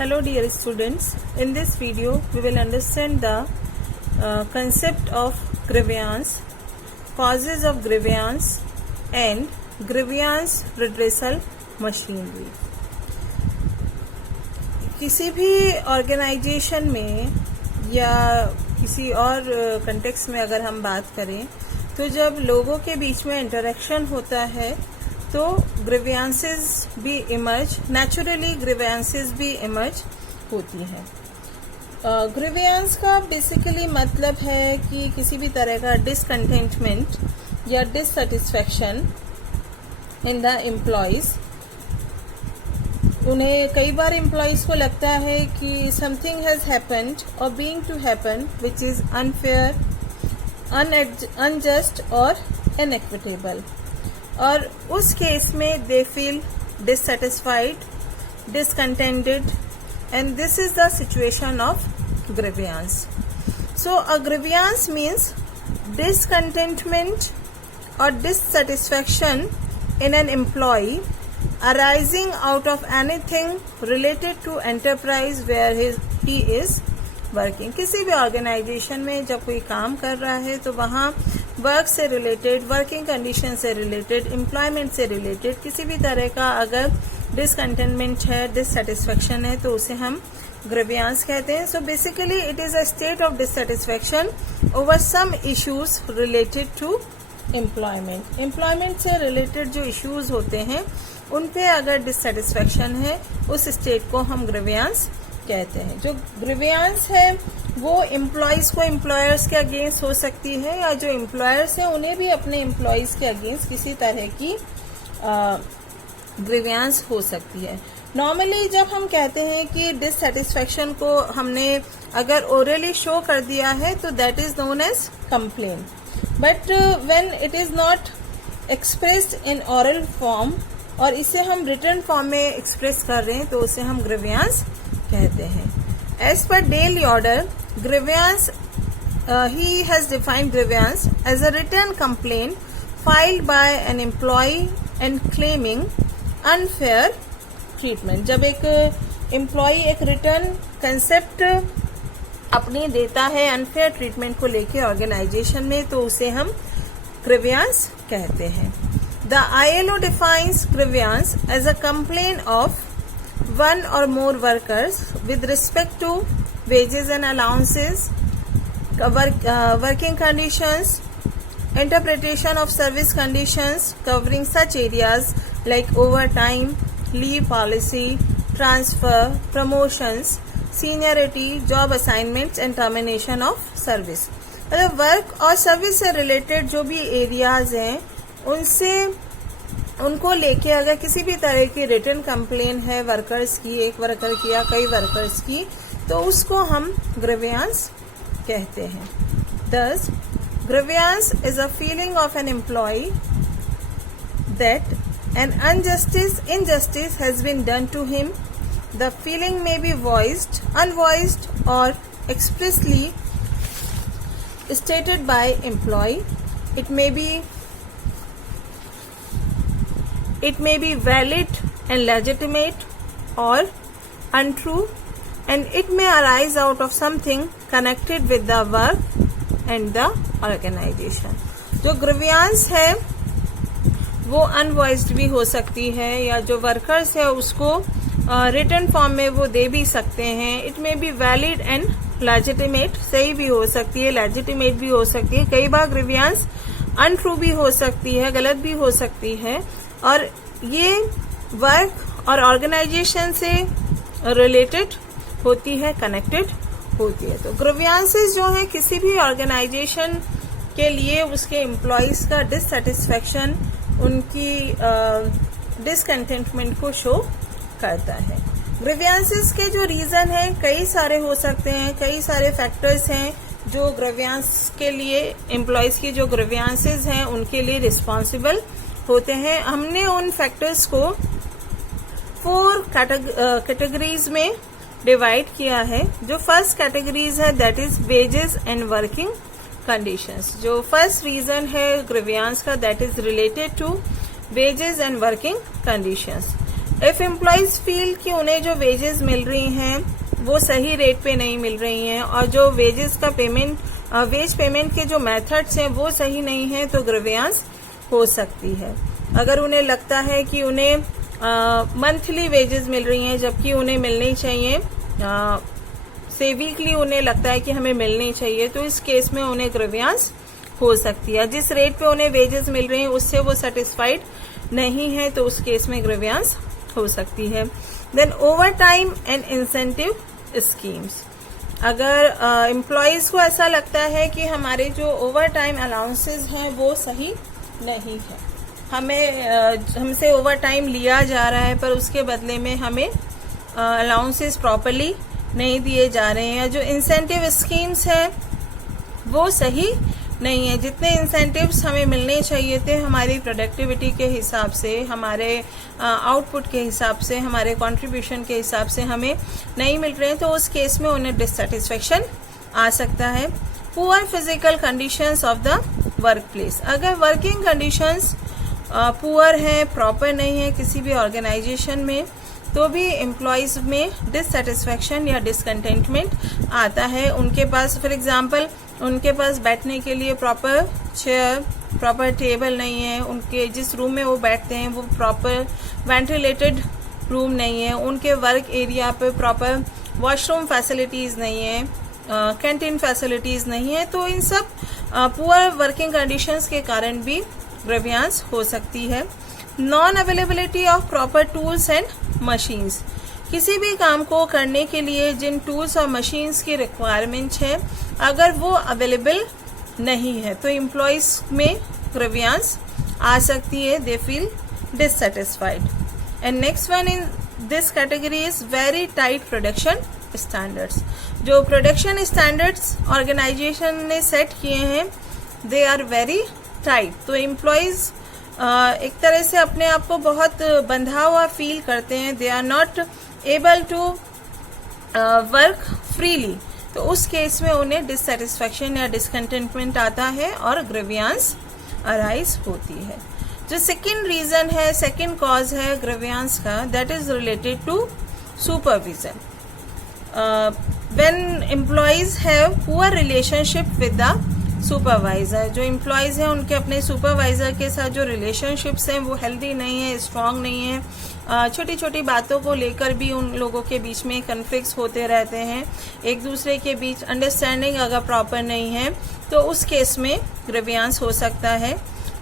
Hello dear students, in this video we will understand the concept of grievance, causes of grievance and grievance redressal machinery. किसी भी organisation में या किसी और context में अगर हम बात करें तो जब लोगों के बीच में इंटरेक्शन होता है तो ग्रीवियंसेस भी इमर्ज, नेचुरली ग्रीवियंसेस भी इमर्ज होती हैं. ग्रीवियंस का बेसिकली मतलब है कि किसी भी तरह का डिसकंटेंटमेंट या डिससेटिस्फैक्शन इन द एम्प्लॉयज. उन्हें कई बार एम्प्लॉयज को लगता है कि समथिंग हैज हैपेंड और being to happen which is unfair, unjust और इनइक्विटेबल, और उस केस में they feel dissatisfied, discontented, and this is the situation of grievance. So a grievance means discontentment और dissatisfaction in an employee arising out of anything related to enterprise where he is working. किसी भी organisation में जब कोई काम कर रहा है तो वहाँ वर्क से रिलेटेड, वर्किंग कंडीशन से रिलेटेड, एम्प्लॉयमेंट से रिलेटेड किसी भी तरह का अगर डिसकंटेंटमेंट है, डिससेटिस्फैक्शन है तो उसे हम ग्रीवियंस कहते हैं. So basically it is a state of dissatisfaction over some issues related to employment. Employment से रिलेटेड जो इश्यूज होते हैं उन पे अगर डिससेटिस्फैक्शन है उस स्टेट को हम ग्रीवियंस कहते हैं. जो ग्रीवियंस है वो एम्प्लॉयज को एम्प्लॉयर्स के अगेंस्ट हो सकती है या जो एम्प्लॉयर्स हैं उन्हें भी अपने एम्प्लॉयज के अगेंस्ट किसी तरह की ग्रीवियंस हो सकती है. नॉर्मली जब हम कहते हैं कि डिससेटिस्फैक्शन को हमने अगर ओरली शो कर दिया है तो that is known as complain. But when it is not expressed in oral form और इसे हम रिटन फॉर्म में एक्सप्रेस कर रहे हैं तो उसे हम ग्रीवियंस कहते हैं. As per Dale Yoder grievance, he has defined grievance as a written complain filed by an employee and claiming unfair treatment. जब एक एम्प्लॉय एक रिटर्न कंसेप्ट अपनी देता है अनफेयर ट्रीटमेंट को लेके ऑर्गेनाइजेशन में तो उसे हम ग्रीवियंस कहते हैं. The ILO defines grievance as a complaint of one or more workers with respect to wages and allowances, working conditions, interpretation of service conditions covering such areas like overtime, leave policy, transfer, promotions, seniority, job assignments and termination of service. मतलब work और service से related जो भी areas हैं उनको लेके अगर किसी भी तरह की रिटन कंप्लेन है वर्कर्स की, एक वर्कर की या कई वर्कर्स की, तो उसको हम ग्रीवियंस कहते हैं. This grievance is a feeling of an employee that an injustice has been done to him. The feeling may be voiced, unvoiced or expressly stated by employee. It may be valid and legitimate or untrue, and it may arise out of something connected with the work and the organization. जो grievance है वो अनवॉइस्ड भी हो सकती है या जो workers है उसको रिटन फॉर्म में वो दे भी सकते हैं. It may be valid and legitimate, सही भी हो सकती है, लेजिटिमेट भी हो सकती है. कई बार ग्रीवियंस अनट्रू भी हो सकती है, गलत भी हो सकती है, और ये वर्क और ऑर्गेनाइजेशन से रिलेटेड होती है, कनेक्टेड होती है. तो ग्रीवियंसेस जो है किसी भी ऑर्गेनाइजेशन के लिए उसके एम्प्लॉयज का डिससेटिस्फैक्शन, उनकी डिसकंटेंटमेंट को शो करता है. ग्रीवियंसेस के जो रीजन हैं कई सारे हो सकते हैं, कई सारे फैक्टर्स हैं जो ग्रीवियंस के लिए, एम्प्लॉयज की जो ग्रीवियंसेस हैं उनके लिए रिस्पॉन्सिबल होते हैं. हमने उन फैक्टर्स को 4 कैटेगरीज में डिवाइड किया है. जो फर्स्ट कैटेगरीज है that is wages and working conditions. जो फर्स्ट रीजन है ग्रीवियंस का that is related to wages and working conditions. If employees feel कि उन्हें जो वेजेस मिल रही हैं वो सही रेट पे नहीं मिल रही हैं और जो वेजेस का पेमेंट वेज पेमेंट के जो मेथड्स हैं वो सही नहीं है तो ग्रीवियंस हो सकती है। अगर उन्हें लगता है कि उन्हें मंथली वेजेस मिल रही हैं जबकि उन्हें मिलनी चाहिए से वीकली उन्हें लगता है कि हमें मिलनी चाहिए, तो इस केस में उन्हें ग्रीवियंस हो सकती है। जिस रेट पे उन्हें वेजेस मिल रही हैं उससे वो सेटिस्फाइड नहीं है तो उस केस में ग्रीवियंस हो सकती है। Then overtime and incentive schemes, अगर एम्प्लॉयज को ऐसा लगता है कि हमारे जो ओवर टाइम अलाउंसेस हैं वो सही नहीं है, हमसे ओवर टाइम लिया जा रहा है पर उसके बदले में हमें अलाउंसेस प्रॉपरली नहीं दिए जा रहे हैं, जो इंसेंटिव स्कीम्स हैं वो सही नहीं है, जितने इंसेंटिव्स हमें मिलने चाहिए थे हमारी प्रोडक्टिविटी के हिसाब से, हमारे आउटपुट के हिसाब से, हमारे कंट्रीब्यूशन के हिसाब से हमें नहीं मिल रहे हैं, तो उस केस में उन्हें डिससेटिस्फेक्शन आ सकता है। Poor physical conditions of the work place, अगर वर्किंग कंडीशंस पुअर हैं, प्रॉपर नहीं है किसी भी ऑर्गेनाइजेशन में, तो भी एम्प्लॉयज में डिससेटिस्फेक्शन या डिसकंटेंटमेंट आता है। उनके पास फॉर एग्जांपल उनके पास बैठने के लिए प्रॉपर चेयर, प्रॉपर टेबल नहीं है, उनके जिस रूम में वो बैठते हैं वो प्रॉपर वेंटिलेटेड रूम नहीं है, उनके वर्क एरिया पे प्रॉपर वॉशरूम फैसिलिटीज नहीं है, कैंटीन फैसिलिटीज नहीं है, तो इन सब पुअर वर्किंग कंडीशंस के कारण भी ग्रीवियंस हो सकती है। Non availability of proper tools and machines, किसी भी काम को करने के लिए जिन टूल्स और मशीन्स की रिक्वायरमेंट है अगर वो अवेलेबल नहीं है तो एम्प्लॉयज में ग्रीवियंस आ सकती है, दे feel dissatisfied. And next one in this category is very tight production standards, जो प्रोडक्शन स्टैंडर्ड्स ऑर्गेनाइजेशन ने सेट किए हैं दे आर वेरी टाइट, तो एम्प्लॉयज एक तरह से अपने आप को बहुत बंधा हुआ फील करते हैं, they are not able to work freely, तो उस केस में उन्हें डिससेटिस्फेक्शन या डिसकंटेंटमेंट आता है और ग्रीवियंस अराइज होती है। जो सेकेंड रीजन है, सेकेंड कॉज है ग्रीवियंस का, that is related to supervision. When employees have poor relationship with the supervisor, जो एम्प्लॉयज हैं उनके अपने सुपरवाइजर के साथ जो रिलेशनशिप्स हैं वो हेल्दी नहीं है, स्ट्रांग नहीं है, छोटी छोटी बातों को लेकर भी उन लोगों के बीच में कन्फ्लिक्ट्स होते रहते हैं, एक दूसरे के बीच अंडरस्टैंडिंग अगर प्रॉपर नहीं है तो उस केस में ग्रीवियंस हो सकता है।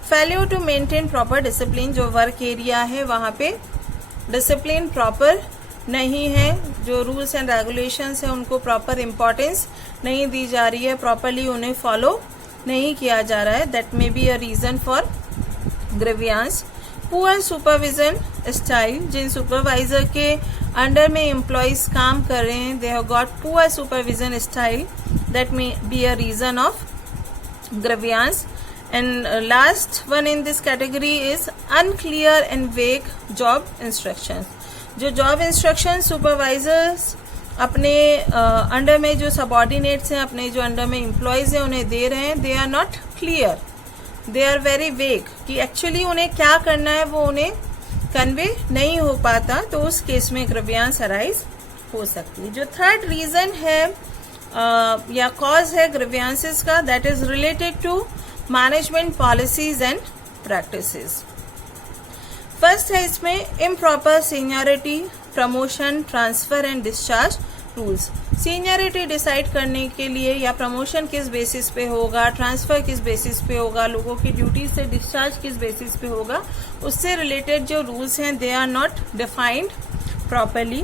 Failure to maintain proper discipline, जो वर्क एरिया है वहाँ पे डिसिप्लिन प्रॉपर नहीं है, जो रूल्स एंड रेगुलेशंस है उनको प्रॉपर इम्पोर्टेंस नहीं दी जा रही है, प्रॉपरली उन्हें फॉलो नहीं किया जा रहा है, that may be a reason for grievance. Poor supervision style, जिन सुपरवाइजर के अंडर में एम्प्लॉयज काम कर रहे हैं they have got poor supervision style, that may be a reason of grievance. And last one in this category is unclear and vague job instructions, जो job instruction supervisors अपने under में जो subordinates हैं, अपने जो अंडर में employees हैं उन्हें दे रहे हैं, they are not clear, they are very vague, कि एक्चुअली उन्हें क्या करना है वो उन्हें कन्वे नहीं हो पाता, तो उस केस में ग्रीवियंस अराइज हो सकती है। जो थर्ड रीजन है या कॉज है ग्रीवियंसेस का, that is related to management policies and practices. First है इसमें improper seniority, promotion, transfer and discharge rules. Seniority decide करने के लिए या प्रमोशन किस बेसिस पे होगा, ट्रांसफर किस बेसिस पे होगा, लोगों की ड्यूटी से डिस्चार्ज किस बेसिस पे होगा, उससे रिलेटेड जो रूल्स हैं they are not defined properly.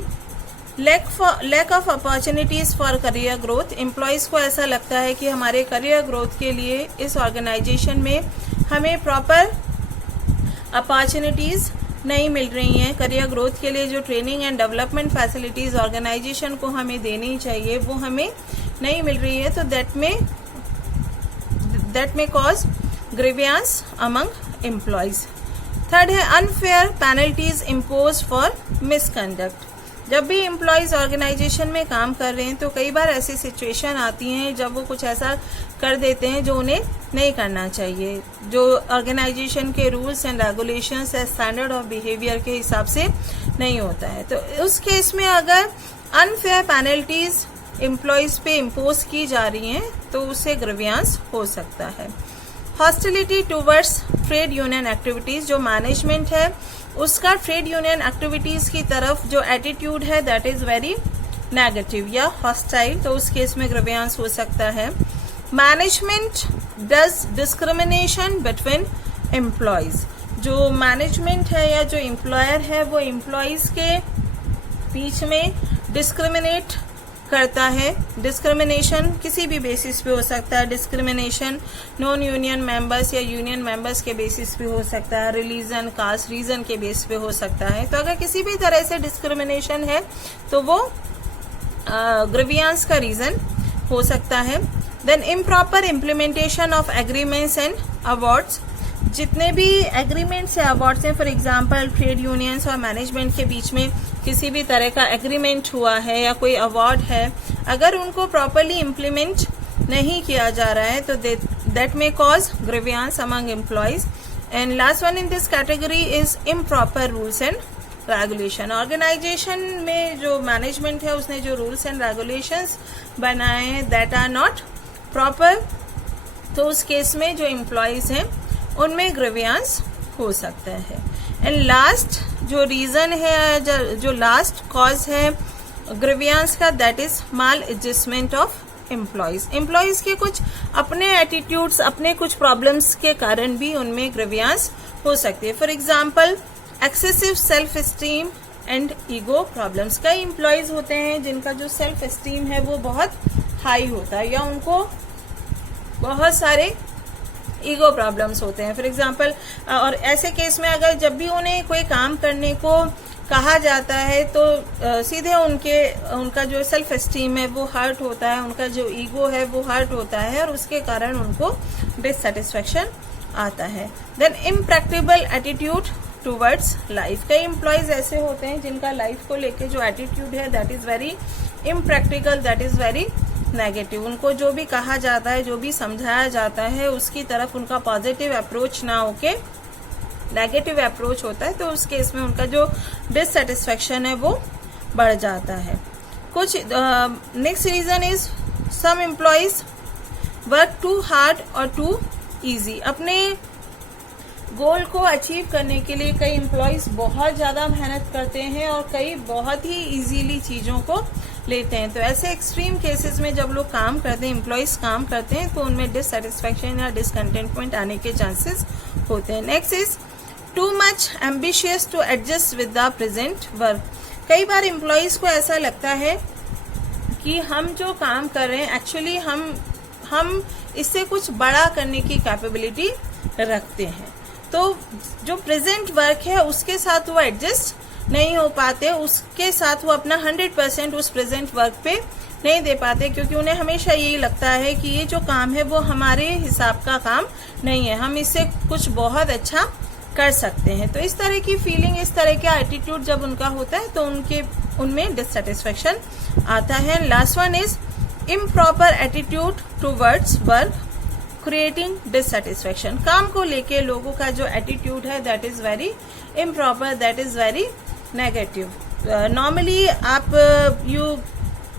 Lack of opportunities for career growth, employees को ऐसा लगता है कि हमारे करियर ग्रोथ के लिए इस ऑर्गेनाइजेशन में हमें प्रॉपर अपॉर्चुनिटीज नहीं मिल रही हैं, करियर ग्रोथ के लिए जो training and development facilities organization को हमें देनी चाहिए वो हमें नहीं मिल रही है, तो that may cause grievance among employees. Third है unfair penalties impose for misconduct. जब भी एम्प्लॉयज ऑर्गेनाइजेशन में काम कर रहे हैं तो कई बार ऐसी सिचुएशन आती हैं जब वो कुछ ऐसा कर देते हैं जो उन्हें नहीं करना चाहिए, जो ऑर्गेनाइजेशन के रूल्स एंड रेगुलेशंस या स्टैंडर्ड ऑफ बिहेवियर के हिसाब से नहीं होता है। तो उस केस में अगर अनफेयर पेनल्टीज एम्प्लॉयज पे इम्पोज की जा रही हैं तो उससे ग्रीवियंस हो सकता है। Hostility towards trade union activities, जो मैनेजमेंट है उसका ट्रेड यूनियन एक्टिविटीज की तरफ जो एटीट्यूड है दैट इज वेरी नेगेटिव या हॉस्टाइल, तो उस केस में ग्रीवियंस हो सकता है। Management does discrimination between employees, जो मैनेजमेंट है या जो एम्प्लॉयर है वो एम्प्लॉयज के बीच में डिस्क्रिमिनेट करता है। डिस्क्रिमिनेशन किसी भी बेसिस पे हो सकता है। डिस्क्रिमिनेशन नॉन यूनियन मेंबर्स या यूनियन मेंबर्स के बेसिस पे हो सकता है, रिलीजन, कास्ट, रीजन के बेस पे हो सकता है। तो अगर किसी भी तरह से डिस्क्रिमिनेशन है तो वो ग्रीवियंस का रीजन हो सकता है। Then improper implementation of agreements and awards, जितने भी एग्रीमेंट्स या अवार्ड्स हैं, फॉर एग्जांपल ट्रेड यूनियंस और मैनेजमेंट के बीच में किसी भी तरह का एग्रीमेंट हुआ है या कोई अवार्ड है, अगर उनको प्रॉपरली इम्प्लीमेंट नहीं किया जा रहा है तो that may cause grievance among employees. And last one in this category is improper rules and regulation. Organization में जो मैनेजमेंट है उसने जो रूल्स एंड रेगुलेशंस बनाए हैं दैट आर नॉट प्रॉपर, तो उस केस में जो एम्प्लॉयज हैं उनमें ग्रीवियंस हो सकता है। एंड लास्ट जो रीजन है, जो लास्ट कॉज है ग्रीवियंस का, that is mall adjustment of employees. Employees के कुछ अपने एटीट्यूड्स, अपने कुछ प्रॉब्लम्स के कारण भी उनमें ग्रीवियंस हो सकती है। For example excessive self esteem and ego problems. कई एम्प्लॉयज होते हैं जिनका जो सेल्फ एस्टीम है वो बहुत हाई होता है या उनको बहुत सारे ईगो प्रॉब्लम्स होते हैं। फॉर एग्जांपल, और ऐसे केस में अगर जब भी उन्हें कोई काम करने को कहा जाता है तो सीधे उनका जो सेल्फ एस्टीम है वो हर्ट होता है, उनका जो ईगो है वो हर्ट होता है और उसके कारण उनको डिससेटिस्फैक्शन आता है। Then impractical attitude towards life. कई एम्प्लॉयज ऐसे होते हैं जिनका लाइफ को लेके जो एटीट्यूड है that is very impractical, that is very negative. उनको जो भी कहा जाता है, जो भी समझाया जाता है उसकी तरफ उनका पॉजिटिव अप्रोच ना होके नेगेटिव अप्रोच होता है, तो उस केस में उनका जो डिससेटिस्फैक्शन है वो बढ़ जाता है। कुछ next reason is some employees work too hard और टू इजी। अपने गोल को अचीव करने के लिए कई एम्प्लॉयज बहुत ज्यादा मेहनत करते हैं और कई बहुत ही इजीली चीजों को लेते हैं। तो ऐसे एक्सट्रीम केसेस में जब लोग काम करते हैं, एम्प्लॉयज काम करते हैं, तो उनमें डिससेटिस्फैक्शन या डिसकंटेंटमेंट आने के चांसेस होते हैं। Next is too much ambitious to adjust with the present work. कई बार एम्प्लॉयज को ऐसा लगता है कि हम जो काम कर रहे हैं एक्चुअली हम इससे कुछ बड़ा करने की कैपेबिलिटी रखते हैं, तो जो प्रेजेंट वर्क है उसके साथ वो एडजस्ट नहीं हो पाते, उसके साथ वो अपना 100% उस प्रेजेंट वर्क पे नहीं दे पाते, क्योंकि उन्हें हमेशा यही लगता है कि ये जो काम है वो हमारे हिसाब का काम नहीं है, हम इससे कुछ बहुत अच्छा कर सकते हैं। तो इस तरह की फीलिंग, इस तरह का एटीट्यूड जब उनका होता है तो उनमें डिससेटिस्फैक्शन आता है। Last one is improper attitude towards work creating dissatisfaction. काम को लेके लोगों का जो एटीट्यूड है that is very improper, that is very negative. Normally आप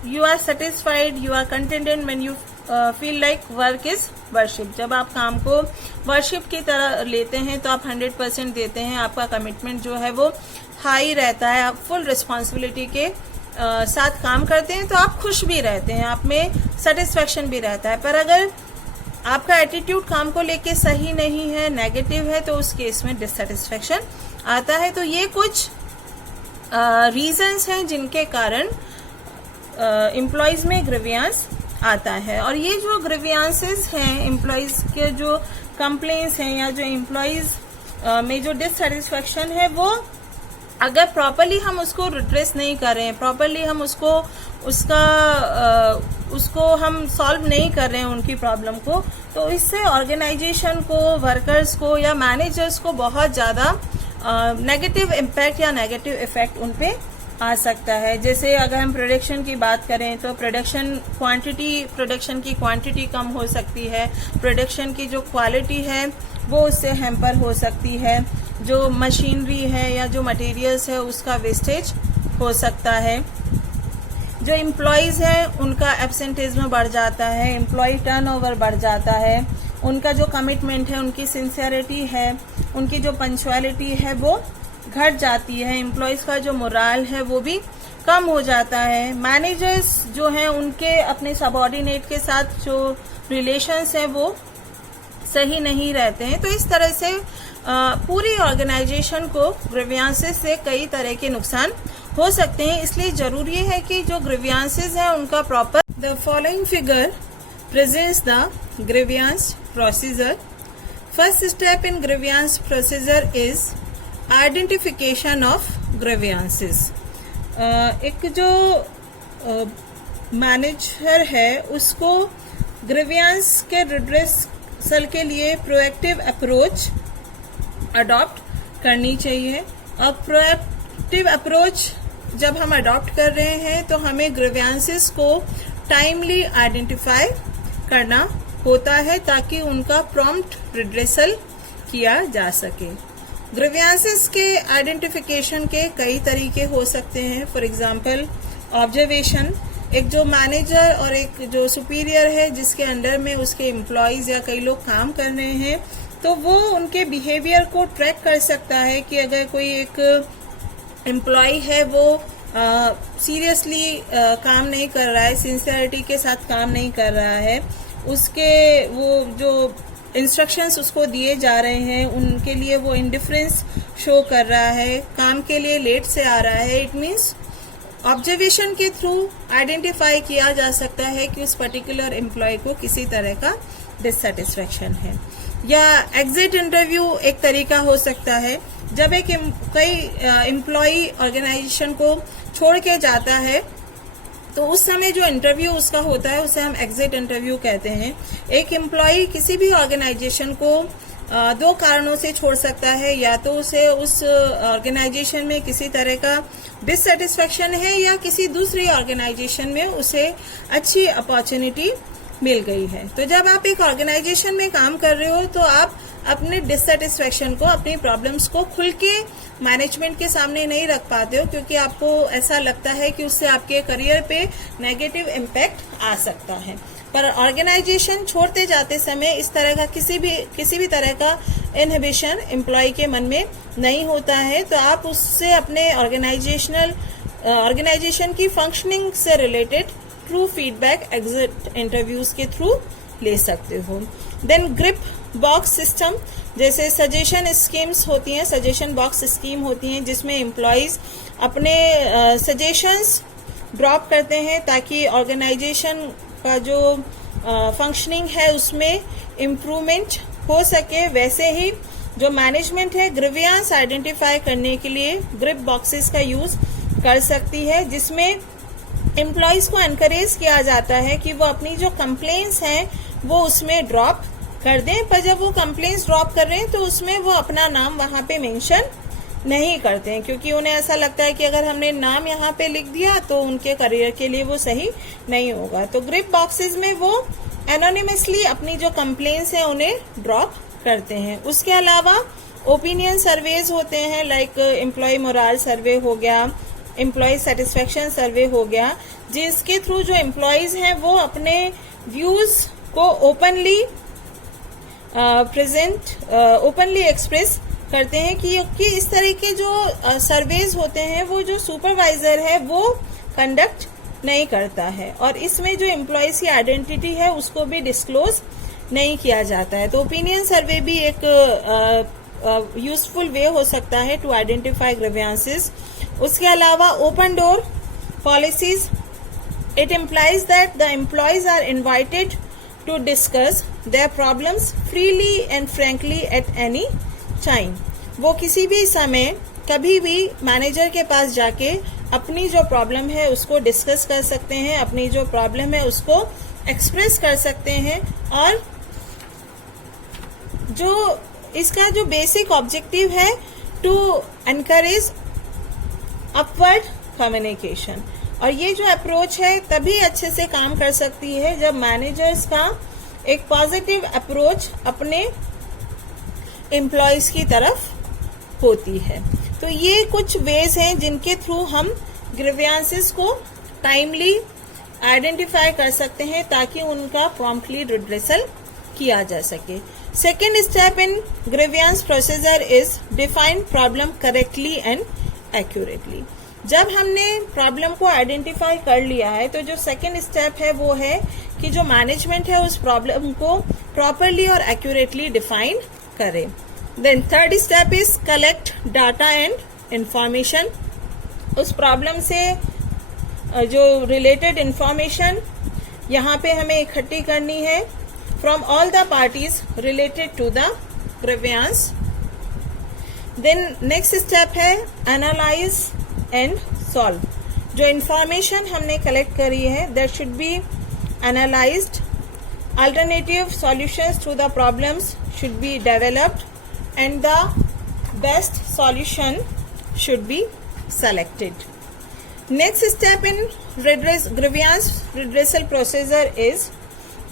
you are satisfied, you are contented when you feel like work is worship. जब आप काम को वर्शिप की तरह लेते हैं तो आप 100% देते हैं, आपका कमिटमेंट जो है वो हाई रहता है, आप फुल रिस्पॉन्सिबिलिटी के साथ काम करते हैं, तो आप खुश भी रहते हैं, आप में सेटिस्फैक्शन भी रहता है। पर अगर आपका एटीट्यूड काम को लेके सही नहीं है, नेगेटिव है, तो उस केस में डिससेटिस्फैक्शन आता है। तो ये कुछ रीजंस हैं जिनके कारण एम्प्लॉयज में ग्रीवियंस आता है। और ये जो ग्रीवियंसेस हैं, एम्प्लॉयज के जो कंप्लेंट्स हैं या जो एम्प्लॉयज में जो डिससेटिस्फैक्शन है, वो अगर प्रॉपरली हम उसको रिड्रेस नहीं कर रहे हैं, प्रॉपरली हम उसको हम सॉल्व नहीं कर रहे हैं उनकी प्रॉब्लम को, तो इससे ऑर्गेनाइजेशन को, वर्कर्स को या मैनेजर्स को बहुत ज्यादा नेगेटिव इम्पैक्ट या नेगेटिव इफेक्ट उनपे आ सकता है। जैसे अगर हम प्रोडक्शन की बात करें तो प्रोडक्शन की क्वांटिटी कम हो सकती है, प्रोडक्शन की जो क्वालिटी है वो उससे हैम्पर हो सकती है। जो मशीनरी है या जो मटेरियल्स है उसका वेस्टेज हो सकता है। जो एम्प्लॉयज़ है उनका एब्सेंटेज्म बढ़ जाता है, एम्प्लॉय टर्नओवर बढ़ जाता है, उनका जो कमिटमेंट है, उनकी सिंसियरिटी है, उनकी जो पंक्चुअलिटी है वो घट जाती है, एम्प्लॉयज़ का जो मोराल है वो भी कम हो जाता है। मैनेजर्स जो हैं उनके अपने सबऑर्डिनेट के साथ जो रिलेशंस हैं वो सही नहीं रहते हैं। तो इस तरह से पूरी ऑर्गेनाइजेशन को ग्रीवियंसेस से कई तरह के नुकसान हो सकते हैं। इसलिए जरूरी है कि जो ग्रीवियंसेस हैं उनका proper the following figure presents the grievance procedure. First step in grievance procedure is identification of grievances. एक जो मैनेजर है उसको ग्रीवियंस के रिड्रेसल के लिए प्रोएक्टिव अप्रोच अडॉप्ट करनी चाहिए। और प्रोएक्टिव अप्रोच जब हम अडॉप्ट कर रहे हैं तो हमें ग्रीवियंसेस को टाइमली आइडेंटिफाई करना होता है ताकि उनका प्रॉम्प्ट रिड्रेसल किया जा सके। ग्रीवियंसेस के आइडेंटिफिकेशन के कई तरीके हो सकते हैं। फॉर एग्जांपल ऑब्जर्वेशन, एक जो मैनेजर और एक जो सुपीरियर है जिसके अंडर में उसके एम्प्लॉयज या कई लोग काम कर रहे हैं तो वो उनके बिहेवियर को ट्रैक कर सकता है कि अगर कोई एक एम्प्लॉय है वो सीरियसली काम नहीं कर रहा है, सिंसियरिटी के साथ काम नहीं कर रहा है, उसके वो जो इंस्ट्रक्शंस उसको दिए जा रहे हैं उनके लिए वो इंडिफरेंस शो कर रहा है, काम के लिए लेट से आ रहा है, इट मीन्स ऑब्जर्वेशन के थ्रू आइडेंटिफाई किया जा सकता है कि उस पर्टिकुलर एम्प्लॉय को किसी तरह का डिससेटिस्फेक्शन है। या एग्जिट इंटरव्यू एक तरीका हो सकता है। जब एक कई एम्प्लॉय ऑर्गेनाइजेशन को छोड़ के जाता है तो उस समय जो इंटरव्यू उसका होता है उसे हम एग्जिट इंटरव्यू कहते हैं। एक एम्प्लॉय किसी भी ऑर्गेनाइजेशन को दो कारणों से छोड़ सकता है, या तो उसे उस ऑर्गेनाइजेशन में किसी तरह का डिससेटिस्फेक्शन है या किसी दूसरी ऑर्गेनाइजेशन में उसे अच्छी अपॉर्चुनिटी मिल गई है। तो जब आप एक ऑर्गेनाइजेशन में काम कर रहे हो तो आप अपने डिससेटिस्फेक्शन को, अपनी प्रॉब्लम्स को खुल के मैनेजमेंट के सामने नहीं रख पाते हो क्योंकि आपको ऐसा लगता है कि उससे आपके करियर पे नेगेटिव इम्पैक्ट आ सकता है। पर ऑर्गेनाइजेशन छोड़ते जाते समय इस तरह का किसी भी तरह का इनहिबिशन एम्प्लॉय के मन में नहीं होता है। तो आप उससे अपने ऑर्गेनाइजेशन की फंक्शनिंग से related true feedback exit interviews के थ्रू ले सकते हो। देन ग्रिप बॉक्स सिस्टम, जैसे सजेशन स्कीम्स होती हैं, सजेशन बॉक्स स्कीम होती हैं जिसमें एम्प्लॉयज अपने सजेशंस ड्रॉप करते हैं ताकि ऑर्गेनाइजेशन का जो फंक्शनिंग है उसमें इम्प्रूवमेंट हो सके। वैसे ही जो मैनेजमेंट है ग्रीवियंस आइडेंटिफाई करने के लिए ग्रिप बॉक्सेस का यूज कर सकती है, जिसमें एम्प्लॉयज को एनकरेज किया जाता है कि वो अपनी जो कंप्लेंट्स हैं वो उसमें ड्रॉप कर दें। पर जब वो कंप्लेंट्स ड्रॉप कर रहे हैं तो उसमें वो अपना नाम वहां पे मेंशन नहीं करते हैं क्योंकि उन्हें ऐसा लगता है कि अगर हमने नाम यहाँ पे लिख दिया तो उनके करियर के लिए वो सही नहीं होगा। तो ग्रिप बॉक्सेस में वो एनोनिमसली अपनी जो कंप्लेंट्स हैं उन्हें ड्रॉप करते हैं। उसके अलावा ओपिनियन सर्वेज होते हैं, लाइक एम्प्लॉय मोराल सर्वे हो गया, एम्प्लॉय सेटिस्फेक्शन सर्वे हो गया, जिसके थ्रू जो एम्प्लॉयज हैं वो अपने व्यूज को ओपनली एक्सप्रेस करते हैं कि इस तरह के जो सर्वेज होते हैं वो जो सुपरवाइजर है वो कंडक्ट नहीं करता है और इसमें जो एम्प्लॉयज की आइडेंटिटी है उसको भी डिस्क्लोज नहीं किया जाता है। तो ओपिनियन सर्वे भी एक यूजफुल वे हो सकता है टू आइडेंटिफाई ग्रीवियंसेस। उसके अलावा open door policies, it implies that the employees are invited to discuss their problems freely and frankly at any time। वो किसी भी समय कभी भी मैनेजर के पास जाके अपनी जो प्रॉब्लम है उसको डिस्कस कर सकते हैं, अपनी जो प्रॉब्लम है उसको एक्सप्रेस कर सकते हैं। और जो इसका जो बेसिक ऑब्जेक्टिव है टू एनकरेज अपवर्ड कम्युनिकेशन, और ये जो अप्रोच है तभी अच्छे से काम कर सकती है जब मैनेजर्स का एक पॉजिटिव अप्रोच अपने एम्प्लॉयज की तरफ होती है। तो ये कुछ वेज हैं जिनके थ्रू हम ग्रीवियंसेस को टाइमली आइडेंटिफाई कर सकते हैं ताकि उनका प्रॉम्प्टली रिड्रेसल किया जा सके। Second step in grievance procedure is define problem correctly and accurately. जब हमने प्रॉब्लम को आइडेंटिफाई कर लिया है तो जो सेकेंड स्टेप है वो है कि जो मैनेजमेंट है उस प्रॉब्लम को प्रॉपरली और एक्यूरेटली डिफाइन करे। Then third step is collect data and information. उस प्रॉब्लम से जो रिलेटेड इंफॉर्मेशन यहाँ पे हमें इकट्ठी करनी है from all the parties related to the grievance. Then next step है एनालाइज एंड सॉल्व। जो इंफॉर्मेशन हमने कलेक्ट करी है that should be analysed, alternative solutions to the problems should be developed and the best solution should be selected. Next step in grievance redressal procedure is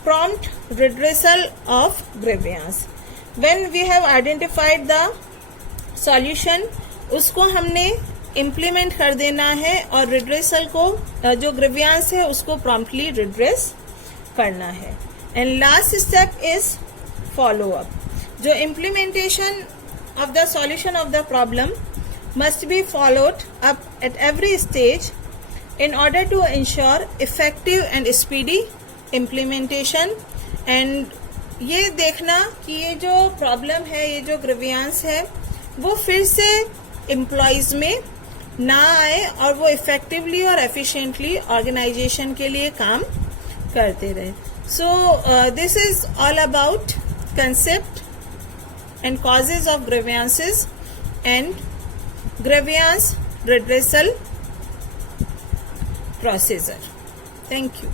prompt redressal of grievance. When we have identified the solution, उसको हमने implement कर देना है और redressal को जो grievance है उसको promptly redress करना है। And last step is follow up. जो implementation of the solution of the problem must be followed up at every stage in order to ensure effective and speedy implementation। and ये देखना कि ये जो problem है, ये जो ग्रीवियंस है वो फिर से एम्प्लॉयज में ना आए और वो इफेक्टिवली और एफिशिएंटली ऑर्गेनाइजेशन के लिए काम करते रहे। So this is all about concept and causes of grievances and grievance redressal procedure. Thank you.